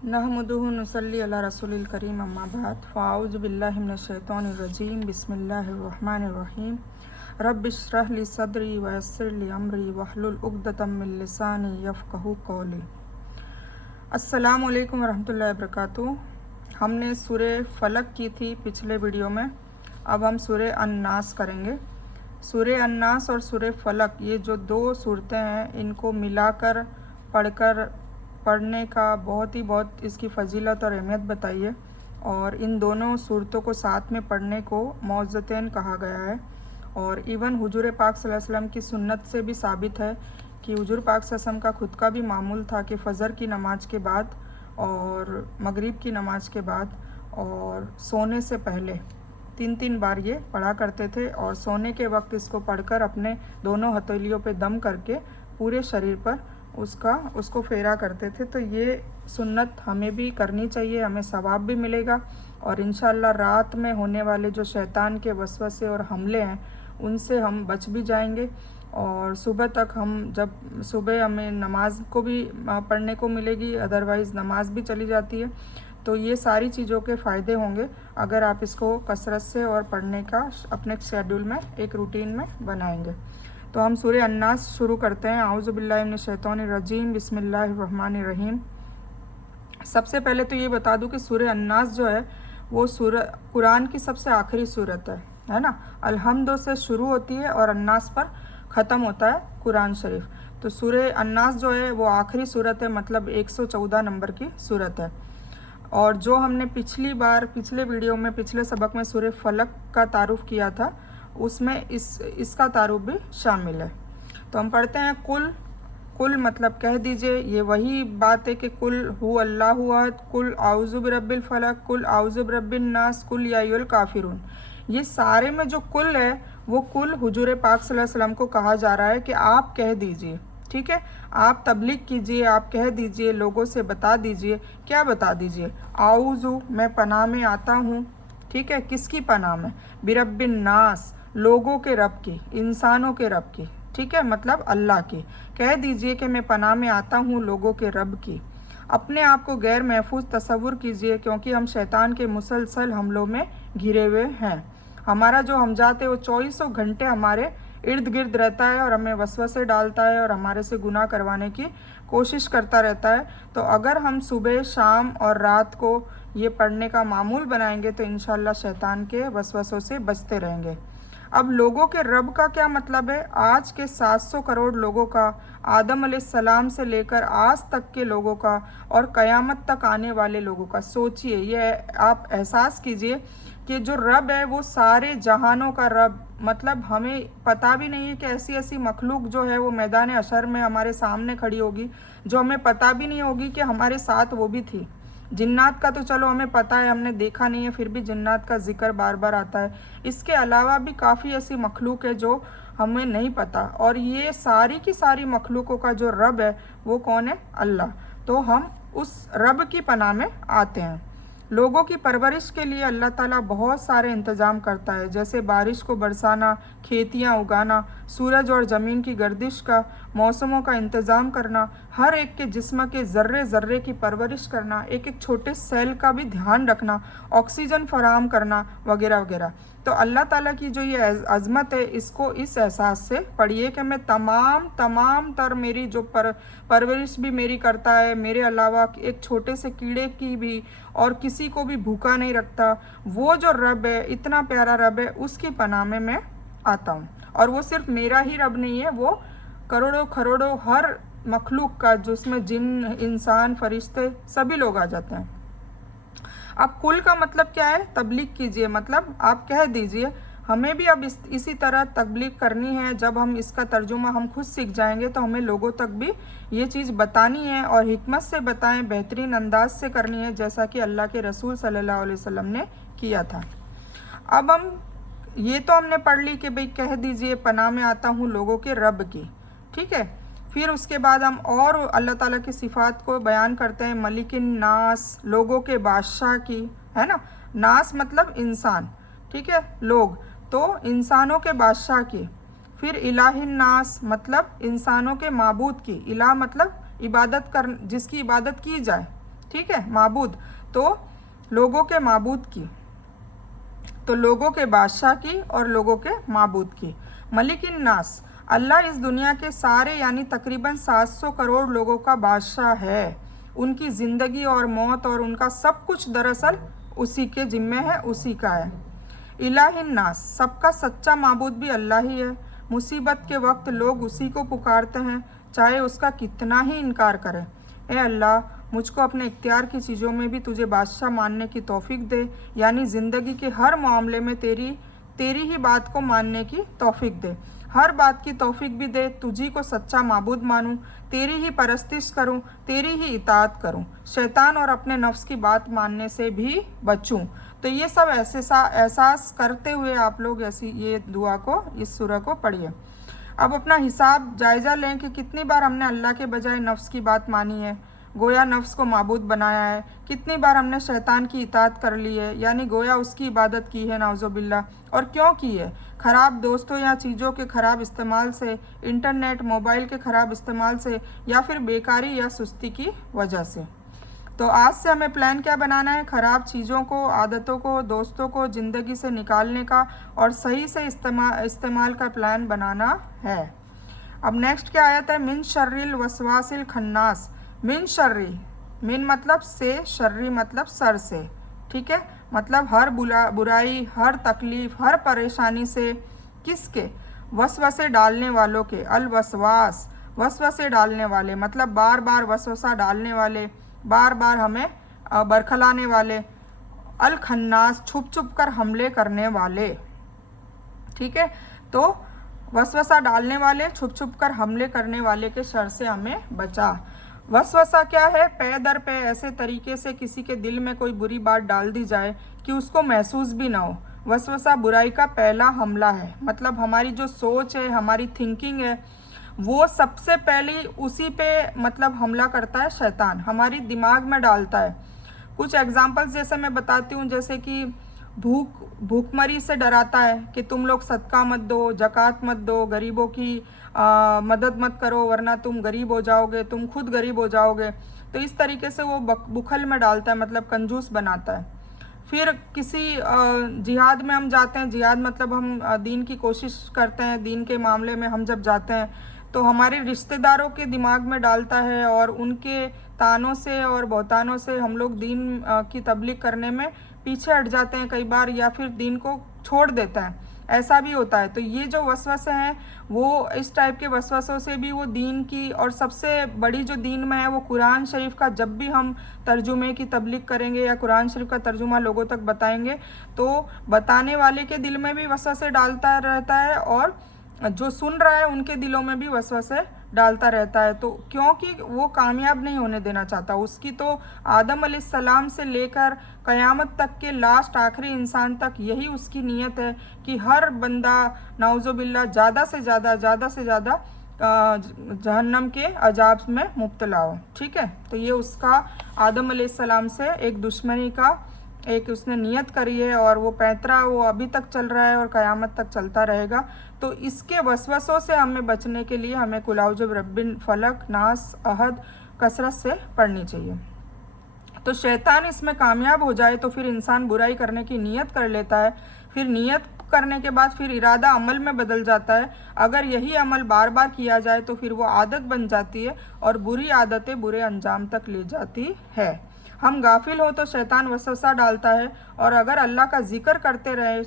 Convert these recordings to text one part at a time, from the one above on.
नहमदुहु नसल्ली अला रसूलिल करीम अम्मा बाद फ़ाऊज़ु बिल्लाहि मिनश शैतानिर रजीम बिस्मिल्लाहिर रहमानिर रहीम रब्बि इश्रह ली सदरी व यस्सिर ली अमरी वहलुल उक़दतम मिन लिसानी यफ़क़हू क़ौली। अस्सलामु अलैकुम वरहमतुल्लाहि वबरकातुहू। हमने सूरह फलक की थी पिछले वीडियो में, अब हम सूरह अन्नास करेंगे। सूरह अन्नास और सूरह फलक ये जो दो सूरतें हैं, इनको मिलाकर पढ़ने का बहुत इसकी फ़जीलत और अहमियत बताई है, और इन दोनों सूरतों को साथ में पढ़ने को मौज़तैन कहा गया है। और इवन हुजूर पाक सल्लल्लाहु अलैहि वसल्लम की सुन्नत से भी साबित है कि हुजूर पाक सल्लल्लाहु अलैहि वसल्लम का खुद का भी मामूल था कि फ़जर की नमाज के बाद और मगरिब की नमाज के बाद और सोने से पहले 3 बार ये पढ़ा करते थे, और सोने के वक्त इसको पढ़कर अपने दोनों हथेलियों पे दम करके पूरे शरीर पर उसको फेरा करते थे। तो ये सुन्नत हमें भी करनी चाहिए, हमें सवाब भी मिलेगा, और इंशाअल्लाह रात में होने वाले जो शैतान के वसवसे और हमले हैं उनसे हम बच भी जाएंगे। और सुबह तक जब सुबह हमें नमाज को भी पढ़ने को मिलेगी, अदरवाइज़ नमाज भी चली जाती है। तो ये सारी चीज़ों के फ़ायदे होंगे अगर आप इसको कसरत से और पढ़ने का अपने शेड्यूल में एक रूटीन में बनाएंगे। तो हम सूरह अन्नास शुरू करते हैं। आऊज़ु बिल्लाहि मिनश शैतानिर रजीम बिस्मिल्लाहिर रहमानिर रहीम। सबसे पहले तो ये बता दूं कि सूरह अन्नास जो है वो कुरान की सबसे आखिरी सूरत है ना। अल्हम्दु से शुरू होती है और अन्नास पर ख़त्म होता है कुरान शरीफ। तो सूरह अन्नास जो है वो आखिरी सूरत है, मतलब 114 नंबर की सूरत है। और जो हमने पिछले वीडियो में पिछले सबक में सूरह फलक का तारुफ किया था, उसमें इसका तारुफ भी शामिल है। तो हम पढ़ते हैं कुल मतलब कह दीजिए। ये वही बात है कि कुल हु अल्लाहु अहद, कुल आउज़ु बिरब्बिल फलक, कुल आउज़ु बिरब्बिन नास, कुल या अय्युहल काफिरून। ये सारे में जो कुल है वो कुल हुजूर पाक सल्लल्लाहु अलैहि वसल्लम को कहा जा रहा है कि आप कह दीजिए, ठीक है। आप तबलीग कीजिए, आप कह दीजिए, लोगों से बता दीजिए। क्या बता दीजिए? आउज़ु, मैं पनाह में आता हूँ, ठीक है। किसकी पनाह में? बिरब्बिन नास, लोगों के रब की, इंसानों के रब की, ठीक है, मतलब अल्लाह की। कह दीजिए कि मैं पनाह में आता हूँ लोगों के रब की। अपने आप को गैर महफूज तसव्वुर कीजिए, क्योंकि हम शैतान के मुसलसल हमलों में घिरे हुए हैं। हमारा जो हमजात है वो 24 घंटे हमारे इर्द गिर्द रहता है और हमें वसवसे डालता है और हमारे से गुनाह करवाने की कोशिश करता रहता है। तो अगर हम सुबह, शाम और रात को ये पढ़ने का मामूल बनाएंगे तो इंशाअल्लाह शैतान के वसवसों से बचते रहेंगे। अब लोगों के रब का क्या मतलब है? आज के 700 करोड़ लोगों का, आदम अलैहिस्सलाम से लेकर आज तक के लोगों का और क़यामत तक आने वाले लोगों का। सोचिए, ये आप एहसास कीजिए कि जो रब है वो सारे जहानों का रब, मतलब हमें पता भी नहीं है कि ऐसी ऐसी मखलूक जो है वो मैदान हशर में हमारे सामने खड़ी होगी, जो हमें पता भी नहीं होगी कि हमारे साथ वो भी थी। जिन्नात का तो चलो हमें पता है, हमने देखा नहीं है, फिर भी जिन्नात का जिक्र बार बार आता है। इसके अलावा भी काफ़ी ऐसी मखलूक है जो हमें नहीं पता, और ये सारी की सारी मखलूकों का जो रब है वो कौन है? अल्लाह। तो हम उस रब की पनाह में आते हैं। लोगों की परवरिश के लिए अल्लाह ताला बहुत सारे इंतज़ाम करता है, जैसे बारिश को बरसाना, खेतियाँ उगाना, सूरज और ज़मीन की गर्दिश का, मौसमों का इंतज़ाम करना, हर एक के जिस्म के ज़र्रे ज़र्रे की परवरिश करना, एक एक छोटे सेल का भी ध्यान रखना, ऑक्सीजन फराहम करना, वगैरह वगैरह। तो अल्लाह ताला की जो ये अज़मत है, इसको इस एहसास से पढ़िए कि मैं तमाम तर मेरी जो परवरिश भी मेरी करता है, मेरे अलावा एक छोटे से कीड़े की भी और किसी को भी भूखा नहीं रखता, वो जो रब है, इतना प्यारा रब है, उसकी पनाह में मैं आता हूँ। और वो सिर्फ मेरा ही रब नहीं है, वो करोड़ों खरोड़ों हर मखलूक का, जिसमें जिन, इंसान, फरिश्ते सभी लोग आ जाते हैं। अब कुल का मतलब क्या है? तबलीग कीजिए, मतलब आप कह दीजिए। हमें भी अब इसी तरह तबलीग करनी है। जब हम इसका तर्जुमा हम खुद सीख जाएंगे तो हमें लोगों तक भी ये चीज़ बतानी है, और हिकमत से बताएं, बेहतरीन अंदाज से करनी है, जैसा कि अल्लाह के रसूल सल्लल्लाहु अलैहि वसल्लम ने किया था। अब हम ये तो हमने पढ़ ली कि भाई कह दीजिए पनाह में आता हूँ लोगों के रब की, ठीक है। फिर उसके बाद हम और अल्लाह ताला की सिफ़ात को बयान करते हैं। मलिकिन नास, लोगों के बादशाह की, है ना। नास मतलब इंसान, ठीक है, लोग, तो इंसानों के बादशाह की। फिर इलाहिन नास मतलब इंसानों के माबूद की, इलाह मतलब इबादत कर, जिसकी इबादत की जाए, ठीक है, माबूद तो लोगों के माबूद की, तो लोगों के बादशाह की और लोगों के माबूद की। मलिकिन नास, अल्लाह इस दुनिया के सारे यानी तकरीबन 700 करोड़ लोगों का बादशाह है। उनकी ज़िंदगी और मौत और उनका सब कुछ दरअसल उसी के ज़िम्मे है, उसी का है। इलाहिन नास, सबका सच्चा माबूद भी अल्लाह ही है। मुसीबत के वक्त लोग उसी को पुकारते हैं, चाहे उसका कितना ही इनकार करें। ए अल्लाह, मुझको अपने इख्तियार की चीज़ों में भी तुझे बादशाह मानने की तौफीक दे, यानी ज़िंदगी के हर मामले में तेरी ही बात को मानने की तौफीक दे। हर बात की तौफीक भी दे, तुझी को सच्चा माबूद मानूं, तेरी ही परस्तिश करूं, तेरी ही इताअत करूं, शैतान और अपने नफ्स की बात मानने से भी बचूं। तो ये सब एहसास करते हुए आप लोग ऐसी ये दुआ को, इस सूरह को पढ़िए। अब अपना हिसाब जायज़ा लें कि कितनी बार हमने अल्लाह के बजाय नफ्स की बात मानी है, गोया नफ्स को माबूद बनाया है। कितनी बार हमने शैतान की इताअत कर ली है, यानी गोया उसकी इबादत की है, नाउज़ुबिल्लाह, और क्यों की है? ख़राब दोस्तों या चीज़ों के ख़राब इस्तेमाल से, इंटरनेट मोबाइल के ख़राब इस्तेमाल से, या फिर बेकारी या सुस्ती की वजह से। तो आज से हमें प्लान क्या बनाना है? ख़राब चीज़ों को, आदतों को, दोस्तों को ज़िंदगी से निकालने का और सही से इस्तेमाल का प्लान बनाना है। अब नेक्स्ट क्या आयत है? मिन शर्रिल वसवासिल खन्नास। मिन शर्री, मिन मतलब से, शर्री मतलब सर से, ठीक है, मतलब हर बुराई, हर तकलीफ़, हर परेशानी से। किसके? वसवसे डालने वालों के। अल वसवास, वसवसे डालने वाले मतलब बार बार वसवसा डालने वाले, बार बार हमें बरखलाने वाले। अल खन्नास, छुप छुप कर हमले करने वाले, ठीक है। तो वसवसा डालने वाले, छुप छुप कर हमले करने वाले के शर से हमें बचा। वसवसा क्या है? पे दर पे ऐसे तरीके से किसी के दिल में कोई बुरी बात डाल दी जाए कि उसको महसूस भी ना हो। वसवसा बुराई का पहला हमला है, मतलब हमारी जो सोच है, हमारी थिंकिंग है, वो सबसे पहले उसी पे मतलब हमला करता है शैतान, हमारी दिमाग में डालता है। कुछ एग्जांपल्स जैसे मैं बताती हूँ, जैसे कि भूखमरी से डराता है कि तुम लोग सदका मत दो, ज़कात मत दो, गरीबों की मदद मत करो वरना तुम गरीब हो जाओगे, तुम खुद गरीब हो जाओगे। तो इस तरीके से वो बुखल में डालता है, मतलब कंजूस बनाता है। फिर किसी जिहाद में हम जाते हैं, जिहाद मतलब हम दीन की कोशिश करते हैं, दीन के मामले में हम जब जाते हैं तो हमारे रिश्तेदारों के दिमाग में डालता है और उनके तानों से और बहुतानों से हम लोग दीन की तबलीग करने में पीछे हट जाते हैं कई बार, या फिर दीन को छोड़ देता है, ऐसा भी होता है। तो ये जो वसवसे हैं, वो इस टाइप के वसवसों से भी वो दीन की, और सबसे बड़ी जो दीन में है वो कुरान शरीफ का, जब भी हम तर्जुमे की तबलीग करेंगे या कुरान शरीफ का तर्जुमा लोगों तक बताएंगे तो बताने वाले के दिल में भी वसवसे डालता रहता है और जो सुन रहा है उनके दिलों में भी वसवसे डालता रहता है। तो क्योंकि वो कामयाब नहीं होने देना चाहता। उसकी तो आदम अलैहिस्सलाम से लेकर क़यामत तक के लास्ट आखिरी इंसान तक यही उसकी नीयत है कि हर बंदा नाउज़ुबिल्लाह ज़्यादा से ज़्यादा जहन्नम के अजाब में मुब्तला हो, ठीक है। तो ये उसका आदम अलैहिस्सलाम से एक दुश्मनी का एक उसने नियत करी है और वो पैंतरा वो अभी तक चल रहा है और क़यामत तक चलता रहेगा। तो इसके वसवसों से हमें बचने के लिए हमें कुल औज़ु बिरब्बिल फलक, नास, अहद कसरत से पढ़नी चाहिए। तो शैतान इसमें कामयाब हो जाए तो फिर इंसान बुराई करने की नीयत कर लेता है, फिर नीयत करने के बाद फिर इरादा अमल में बदल जाता है। अगर यही अमल बार बार किया जाए तो फिर वो आदत बन जाती है और बुरी आदतें बुरे अंजाम तक ले जाती है। हम गाफिल हो तो शैतान वसवसा डालता है, और अगर अल्लाह का जिक्र करते रहे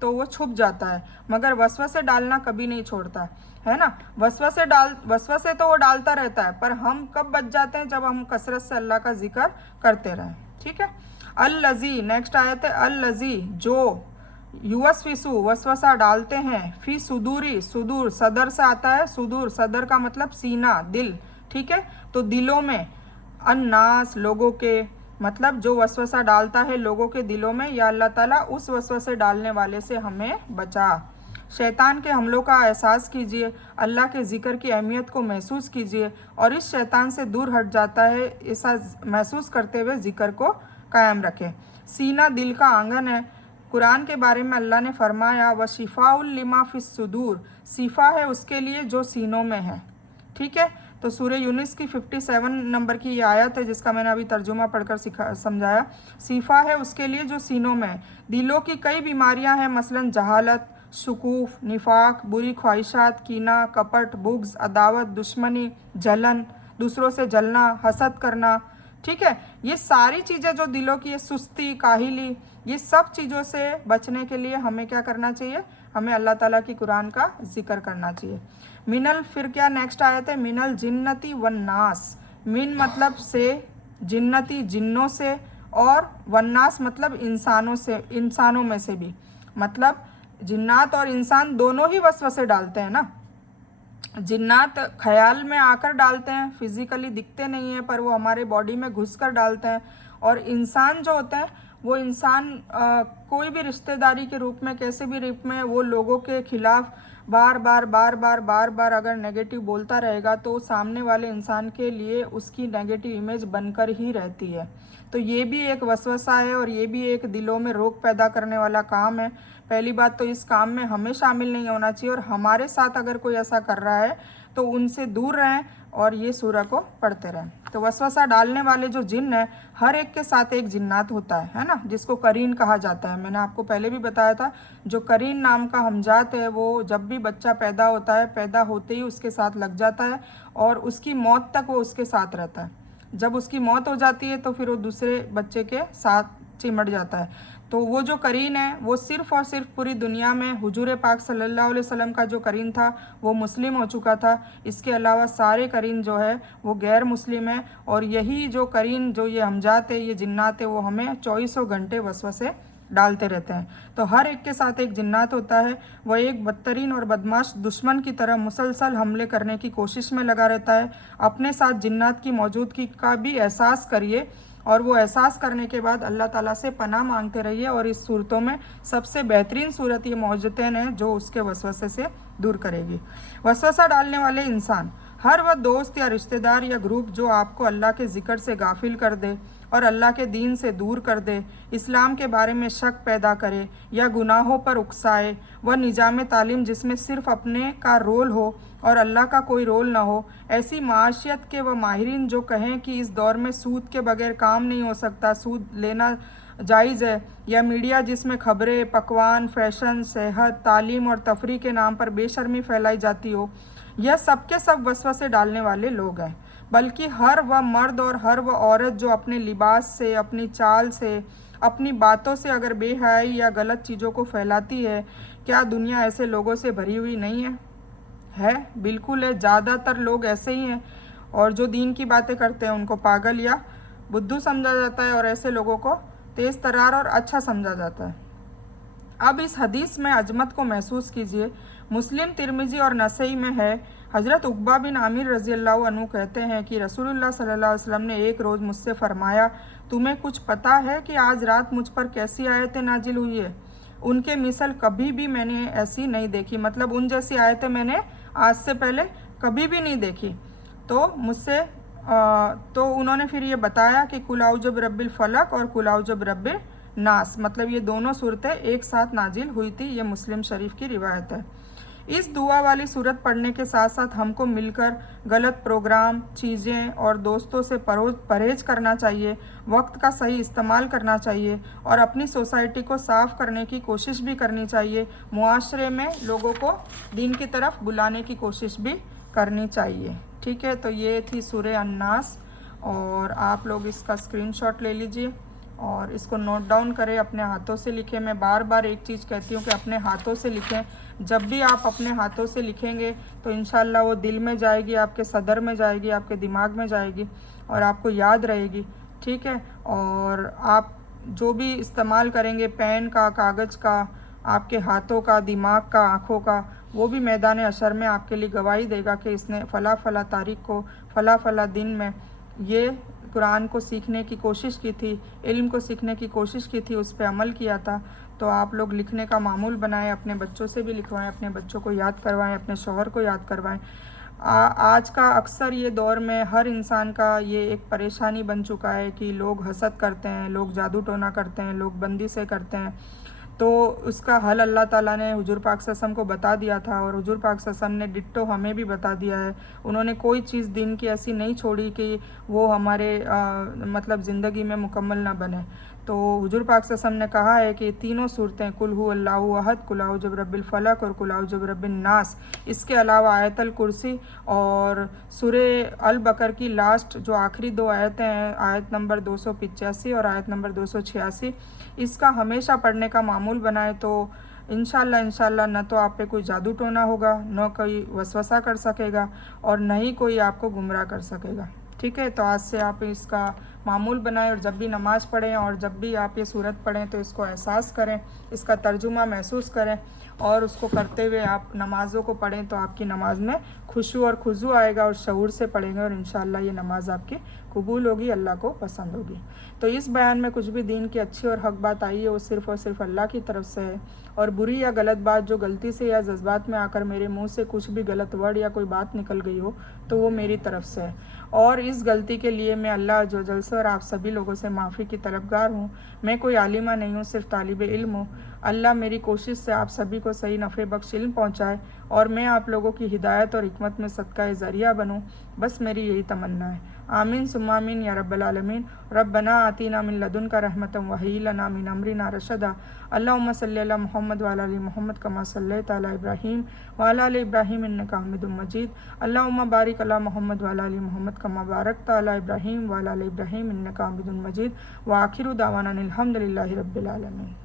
तो वो छुप जाता है, मगर वसवसे डालना कभी नहीं छोड़ता है ना। वसवसे तो वो डालता रहता है, पर हम कब बच जाते हैं? जब हम कसरत से अल्लाह का जिक्र करते रहें, ठीक है। अल-लज़ी, नेक्स्ट आयत है अल-लज़ी, जो युवस्विसु वसवसा डालते हैं, फी सुदूरी, सुदूर सदर से आता है, सुदूर सदर का मतलब सीना, दिल, ठीक है। तो दिलों में, अन्नास लोगों के, मतलब जो वसवसा डालता है लोगों के दिलों में, या अल्लाह ताला उस वसवसे डालने वाले से हमें बचा। शैतान के हमलों का एहसास कीजिए, अल्लाह के ज़िक्र की अहमियत को महसूस कीजिए और इस शैतान से दूर हट जाता है ऐसा महसूस करते हुए ज़िक्र को कायम रखें। सीना दिल का आंगन है। कुरान के बारे में अल्लाह ने फरमाया व शिफाउल लिमा फिस सुदूर, शिफा है उसके लिए जो सीनों में है, ठीक है। تو سورہ یونس کی 57 نمبر کی یہ آیت ہے جس کا میں نے ابھی ترجمہ پڑھ کر سمجھایا. شفا ہے اس کے لیے جو سینوں میں. دلوں کی کئی بیماریاں ہیں، مثلا جہالت، شکوف، نفاق، بری خواہشات، کینہ، کپٹ، بغض، عداوت، دشمنی، جلن، دوسروں سے جلنا، حسد کرنا. ٹھیک ہے، یہ ساری چیزیں جو دلوں کی، سستی، کاہلی، یہ سب چیزوں سے بچنے کے لیے ہمیں کیا کرنا چاہیے؟ ہمیں اللہ تعالیٰ کی قرآن کا ذکر کرنا چاہیے. پھر کیا نیکسٹ آیت ہے؟ من الجنتی والناس. من مطلب سے، جنتی جنوں سے، اور والناس مطلب انسانوں میں سے بھی. مطلب جنات اور انسان دونوں ہی وسوسے ڈالتے ہیں نا. جنات خیال میں آ کر ڈالتے ہیں، فزیکلی دکھتے نہیں ہیں پر وہ ہمارے باڈی میں گھس کر ڈالتے ہیں. اور انسان جو ہوتا ہے وہ انسان کوئی بھی رشتہ داری کے روپ میں، کیسے بھی روپ میں، وہ لوگوں کے خلاف بار بار اگر نیگیٹو بولتا رہے گا تو سامنے والے انسان کے لیے اس کی نیگیٹو امیج بن کر ہی رہتی ہے. تو یہ بھی ایک وسوسہ ہے اور یہ بھی ایک دلوں میں روگ پیدا کرنے والا کام ہے. پہلی بات تو اس کام میں ہمیں شامل نہیں ہونا چاہیے، اور ہمارے ساتھ اگر کوئی ایسا کر رہا ہے تو ان سے دور رہیں اور یہ سورہ کو پڑھتے رہیں. تو وسوسہ ڈالنے والے جو جن ہیں، ہر ایک کے ساتھ ایک جنات ہوتا ہے نا، جس کو قرین کہا جاتا ہے. میں نے آپ کو پہلے بھی بتایا تھا، جو قرین نام کا ہمجات ہے وہ جب بھی بچہ پیدا ہوتا ہے، پیدا ہوتے ہی اس کے ساتھ لگ جاتا ہے اور اس کی موت تک وہ اس کے ساتھ رہتا ہے. جب اس کی موت ہو جاتی ہے تو پھر وہ دوسرے بچے کے ساتھ چمٹ جاتا ہے. تو وہ جو قرین ہے وہ صرف اور صرف پوری دنیا میں حضور پاک صلی اللہ علیہ وسلم کا جو قرین تھا وہ مسلم ہو چکا تھا. اس کے علاوہ سارے قرین جو ہے وہ غیر مسلم ہیں، اور یہی جو قرین، جو یہ ہمجات ہے، یہ جنات ہے، وہ ہمیں 24 گھنٹے وسوسے ڈالتے رہتے ہیں. تو ہر ایک کے ساتھ ایک جنات ہوتا ہے. وہ ایک بدترین اور بدماش دشمن کی طرح مسلسل حملے کرنے کی کوشش میں لگا رہتا ہے. اپنے ساتھ جنات کی موجودگی کا بھی احساس کریے، اور وہ احساس کرنے کے بعد اللہ تعالیٰ سے پناہ مانگتے رہیے. اور اس صورتوں میں سب سے بہترین صورت یہ موجودین ہیں جو اس کے وسوسے سے دور کرے گی. وسوسہ ڈالنے والے انسان، ہر وہ دوست یا رشتہ دار یا گروپ جو آپ کو اللہ کے ذکر سے غافل کر دے اور اللہ کے دین سے دور کر دے، اسلام کے بارے میں شک پیدا کرے یا گناہوں پر اکسائے، وہ نظام تعلیم جس میں صرف اپنے کا رول ہو اور اللہ کا کوئی رول نہ ہو، ایسی معاشیت کے وہ ماہرین جو کہیں کہ اس دور میں سود کے بغیر کام نہیں ہو سکتا، سود لینا جائز ہے، یا میڈیا جس میں خبریں، پکوان، فیشن، صحت، تعلیم اور تفریح کے نام پر بے شرمی پھیلائی جاتی ہو، یہ سب کے سب وسوسے ڈالنے والے لوگ ہیں. بلکہ ہر وہ مرد اور ہر وہ عورت جو اپنے لباس سے، اپنی چال سے، اپنی باتوں سے اگر بے حیائی یا غلط چیزوں کو پھیلاتی ہے، کیا دنیا ایسے لوگوں سے بھری ہوئی نہیں ہے؟ بالکل ہے. زیادہ تر لوگ ایسے ہی ہیں، اور جو دین کی باتیں کرتے ہیں ان کو پاگل یا بدھو سمجھا جاتا ہے، اور ایسے لوگوں کو تیز ترار اور اچھا سمجھا جاتا ہے. اب اس حدیث میں عظمت کو محسوس کیجئے. مسلم، ترمذی اور نسائی میں ہے، حضرت عقبہ بن عامر رضی اللہ عنہ کہتے ہیں کہ رسول اللہ صلی اللہ علیہ وسلم نے ایک روز مجھ سے فرمایا، تمہیں کچھ پتہ ہے کہ آج رات مجھ پر کیسی آیتیں نازل ہوئی ہے؟ ان کے مثل کبھی بھی میں نے ایسی نہیں دیکھی. مطلب ان جیسی آیتیں میں نے آج سے پہلے کبھی بھی نہیں دیکھی. تو مجھ سے تو انہوں نے پھر یہ بتایا کہ قل اعوذ برب الفلق اور قل اعوذ برب الناس، مطلب یہ دونوں صورتیں ایک ساتھ نازل ہوئی تھی. یہ مسلم شریف کی روایت ہے. اس دعا والی صورت پڑھنے کے ساتھ ساتھ ہم کو مل کر غلط پروگرام، چیزیں اور دوستوں سے پرہیز کرنا چاہیے، وقت کا صحیح استعمال کرنا چاہیے، اور اپنی سوسائٹی کو صاف کرنے کی کوشش بھی کرنی چاہیے. معاشرے میں لوگوں کو دین کی طرف بلانے کی کوشش بھی کرنی چاہیے. ٹھیک ہے، تو یہ تھی سورہ الناس، اور آپ لوگ اس کا اسکرین شاٹ لے لیجئے اور اس کو نوٹ ڈاؤن کریں، اپنے ہاتھوں سے لکھیں. میں بار بار ایک چیز کہتی ہوں کہ اپنے ہاتھوں سے لکھیں. جب بھی آپ اپنے ہاتھوں سے لکھیں گے تو انشاءاللہ وہ دل میں جائے گی، آپ کے صدر میں جائے گی، آپ کے دماغ میں جائے گی، اور آپ کو یاد رہے گی. ٹھیک ہے، اور آپ جو بھی استعمال کریں گے، پین کا، کاغذ کا، آپ کے ہاتھوں کا، دماغ کا، آنکھوں کا، وہ بھی میدان حشر میں آپ کے لیے گواہی دے گا کہ اس نے فلاں فلاں تاریخ کو، فلاں فلاں دن میں یہ قرآن کو سیکھنے کی کوشش کی تھی، علم کو سیکھنے کی کوشش کی تھی، اس پہ عمل کیا تھا. تو آپ لوگ لکھنے کا معمول بنائیں، اپنے بچوں سے بھی لکھوائیں، اپنے بچوں کو یاد کروائیں، اپنے شوہر کو یاد کروائیں. آج کا اکثر یہ دور میں ہر انسان کا یہ ایک پریشانی بن چکا ہے کہ لوگ حسد کرتے ہیں، لوگ جادو ٹونا کرتے ہیں، لوگ بندی سے کرتے ہیں. تو اس کا حل اللہ تعالیٰ نے حضور پاک صلی اللہ علیہ وسلم کو بتا دیا تھا، اور حضور پاک صلی اللہ علیہ وسلم نے ڈٹو ہمیں بھی بتا دیا ہے۔ انہوں نے کوئی چیز دین کی ایسی نہیں چھوڑی کہ وہ ہمارے مطلب زندگی میں مکمل نہ بنے۔ تو حضور پاک صلی اللہ علیہ وسلم نے کہا ہے کہ تینوں صورتیں قل هو اللہ احد، قل اعوذ برب الفلق اور قل اعوذ برب الناس، اس کے علاوہ آیت الکرسی اور سورہ البقرہ کی لاسٹ جو آخری 2 آیتیں ہیں، آیت نمبر 285 اور آیت نمبر 286، اس کا ہمیشہ پڑھنے کا معمول بنائے تو انشاءاللہ نہ تو آپ پہ کوئی جادو ٹونا ہوگا، نہ کوئی وسوسہ کر سکے گا، اور نہ ہی کوئی آپ کو گمراہ کر سکے گا۔ ٹھیک ہے، تو آج سے آپ اس کا معمول بنائیں، اور جب بھی نماز پڑھیں اور جب بھی آپ یہ صورت پڑھیں تو اس کو احساس کریں، اس کا ترجمہ محسوس کریں، اور اس کو کرتے ہوئے آپ نمازوں کو پڑھیں تو آپ کی نماز میں خشوع اور خضوع آئے گا، اور شعور سے پڑھیں گے، اور انشاءاللہ یہ نماز آپ کی قبول ہوگی، اللہ کو پسند ہوگی۔ تو اس بیان میں کچھ بھی دین کی اچھی اور حق بات آئی ہے وہ صرف اور صرف اللہ کی طرف سے ہے، اور بری یا غلط بات جو غلطی سے یا جذبات میں آ کر میرے منہ سے کچھ بھی غلط ورڈ یا کوئی بات نکل گئی ہو تو وہ میری طرف سے ہے، اور اس غلطی کے لیے میں اللہ جو جل سے اور آپ سبھی لوگوں سے معافی کی طلبگار ہوں۔ میں کوئی عالمہ نہیں ہوں، صرف طالب علم ہوں۔ اللہ میری کوشش سے آپ سبھی کو صحیح نفع بخش علم پہنچائے، اور میں آپ لوگوں کی ہدایت اور حکمت میں صدقہ ذریعہ بنوں، بس میری یہی تمنا ہے۔ آمین ثم آمین یا رب العالمین۔ ربنا آتینا من لدنک رحمۃ وہیئ لنا من امرنا رشدا۔ اللہم صلی علی محمد وعلی آل محمد کما صلیت علی ابراہیم وعلی آل ابراہیم انک حمید مجید۔ اللہم بارک علی محمد وعلی آل محمد کما بارکت علی ابراہیم وعلی آل ابراہیم انک حمید مجید۔ وآخر دعوانا الحمد للہ رب العالمین۔